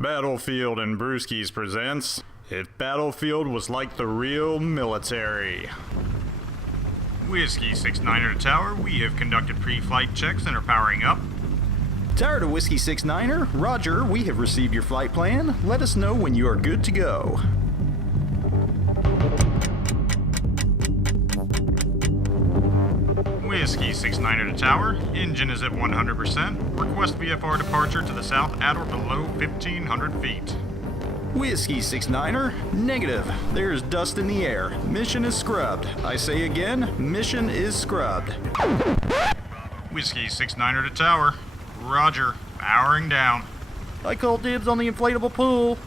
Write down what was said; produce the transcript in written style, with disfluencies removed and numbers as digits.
Battlefield and Brewskis presents If Battlefield Was Like the Real Military. Whiskey 69er to tower, we have conducted pre-flight checks and are powering up. Tower to Whiskey 69er, Roger, we have received your flight plan. Let us know when you are good to go. Whiskey 69er to tower, engine is at 100%. Request VFR departure to the south at or below 1,500 feet. Whiskey 69er, negative. There's dust in the air. Mission is scrubbed. I say again, mission is scrubbed. Whiskey 69er to tower, Roger, powering down. I call dibs on the inflatable pool.